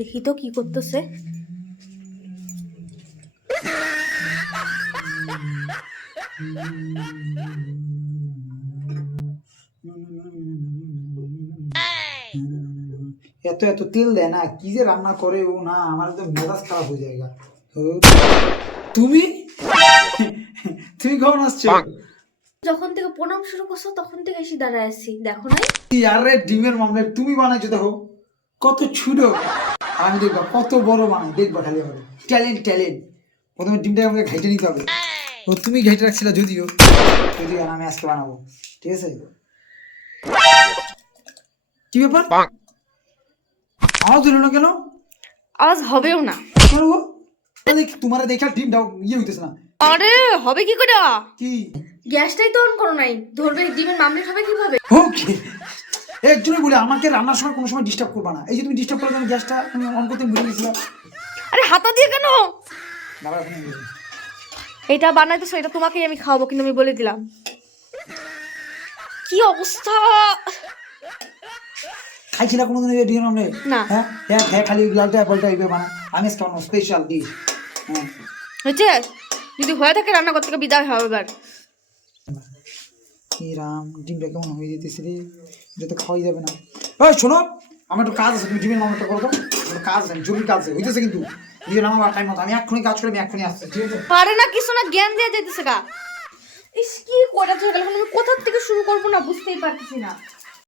দেখি তো কি করতেছে। এত এত তেল দেয় না, কি যে রান্না করে ও না, আমার একদম মেজাজ খারাপ হয়ে যায়। তুমি তুমি কখন আসছো? যখন থেকে প্রণাম শুরু করছো তখন থেকে এসে দাঁড়ায় আছি, দেখো নাই? আরে ডিমের মামলেট তুমি বানাইছো, দেখো কত ছোট। আমি দেখবা কত বড় বানাই, দেখবা খালি হবে। Talent talent. প্রথমে ডিমটাকে আমাকে ঘাইটে নিতে হবে। ও তুমি ঘাইটে রাখছিলে যদিও, যদিও আর আমি আজকে বানাবো, ঠিক আছে? কি ব্যাপার, আওয়াজ হলো না কেন? আওয়াজ হবেও না। কেন গো? তোমার দেখা ডিমটা ইয়ে হইতেছে না। আরে হবে কি করে? কি গ্যাসটাই তো অন করো নাই, ধরবে ডিমের মামলেট হবে কিভাবে? ওকে, একজনই বলে আমাকে রান্নার সময় কোনো সময় ডিস্টার্ব করবা না। এই যে তুমি ডিস্টার্ব করলে, আমি গ্যাসটা অন করতে ভুলে গেছিলাম। আরে হাতা দিয়ে কেন? বাবা এখন এটা বানাইতেছো, এটা তোমাকেই আমি খাওয়াবো, কিন্তু আমি বলে দিলাম। কি অবস্থা! খাইছি না কোনোদিন ডিম অমলেট? না। হ্যাঁ হ্যাঁ হ্যাঁ, খালি লালটা অ্যাপলটা এইভাবে বানায়। আমি আজকে আমার স্পেশাল ডিশ। হ্যাঁ হয়েছে? যদি হয়ে থাকে রান্না করতে থেকে বিদায় হবে এবার। এই রাম, ডিমটা কেমন হয়ে যেতেছে রে, এটা তো খাওয়াই যাবে না। ওই শোনো, আমার একটু কাজ আছে, তুমি ডিমের মামলাটা করো তো। আমার কাজ আছে, জরুরি কাজ আছে, হইতেছে কিন্তু নিজের আমার টাইম মতো। আমি এক্ষুনি কাজ করে আমি এক্ষুনি আসছি, ঠিক আছে? পারে না কিছু না, জ্ঞান দিয়ে যেতেছে গা। ইস কি করা হয়ে গেল, আমি কোথা থেকে শুরু করবো না বুঝতেই পারতেছি না।